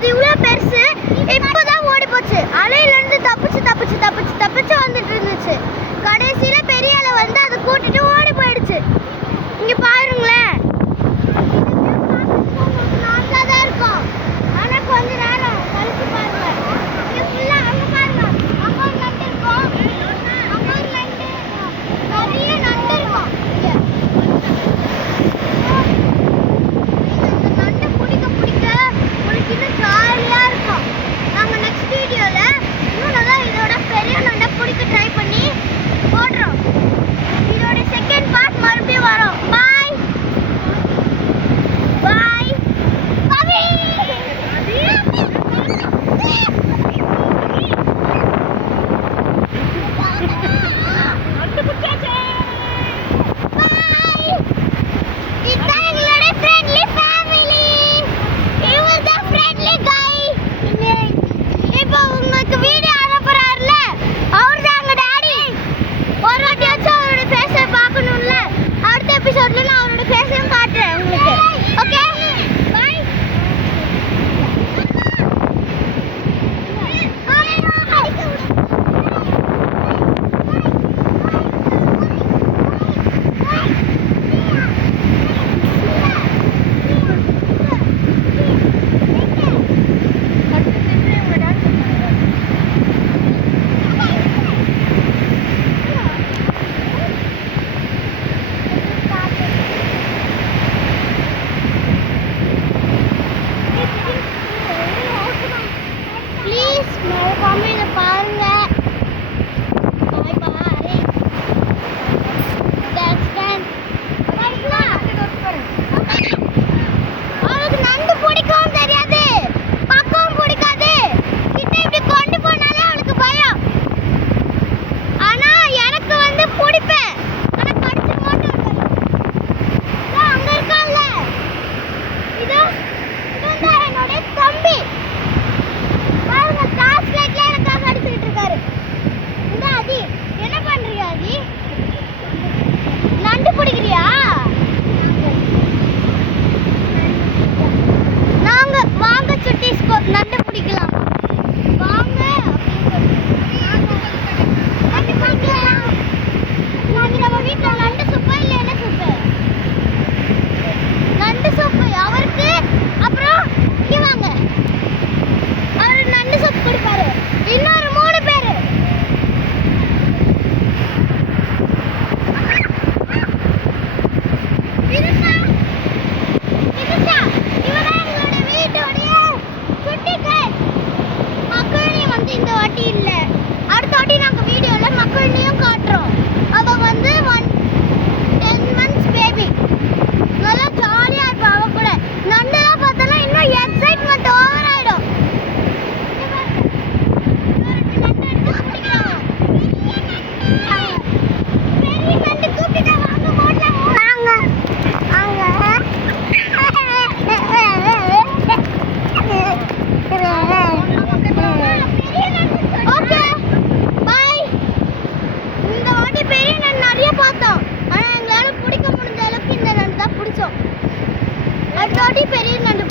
அது இவ்வளோ பெருசு. இப்போதான் ஓடி போச்சு. அலையிலேருந்து தப்பிச்சு வந்துட்டு இருந்துச்சு. கடைசியில் பெரிய அலை வந்து அதை கூட்டிட்டு ஓடி போயிடுச்சு. இங்கே பாருங்களேன், நல்லா தான் இருக்கும். ஆனால் கொஞ்ச நேரம் கழிச்சு பாருங்க, இங்கே ஃபுல்லாக அங்கே பாருங்க, அங்கே ஒரு நண்டு இருக்கும், அங்கே ஒரு நண்டு, நிறைய நண்டு இருக்கும். இங்கே இந்த நண்டை பிடிக்க உங்களுக்கு இன்னும் ஜாலியாக இருக்கும். நாங்கள் நெக்ஸ்ட் வீடியோவில் இன்னும் நல்லா இதோட பெரிய நண்டை பிடிக்க ட்ரை பண்ணி போடுறோம். இதோட செகண்ட் பார்ட் மறுபடியும் வரும். பாய் பாய் கவி. நான் அவரோட ஃபேஸையும் காட்டுறேன் உங்களுக்கு. Okay bye. நண்டு பிடிக்கிறியா? நாங்க வாங்க சுட்டீஸ் நண்டு பிடிக்கலாம் வாங்க. நண்டு பிடிக்கலாம். நம்ம வீட்டில் நண்டு சூப்பு இல்லை என்ன சூப்பு? நண்டு சூப்பு அவருக்கு. அப்புறம் இங்கே வாங்க, அவர் நண்டு சூப்பு கொடுப்பாரு. இன்னொரு 3 பேர். இந்த வாட்டி இல்ல, அடுத்த வாட்டி நாங்க வீடியோல மக்களையும் காட்டுறோம். அவ வந்து 10 months பேபி. நல்லா ஜாலியா இருப்பா அவ கூட. நண்டெல்லாம் பார்த்தா இன்னும் எக்ஸைட்மெண்ட் ஓவர் ஆயிடும். பெரிய நண்டு கூப்பிட்டா வாங்க போடலாம் வாங்க. பெரிய நண்டு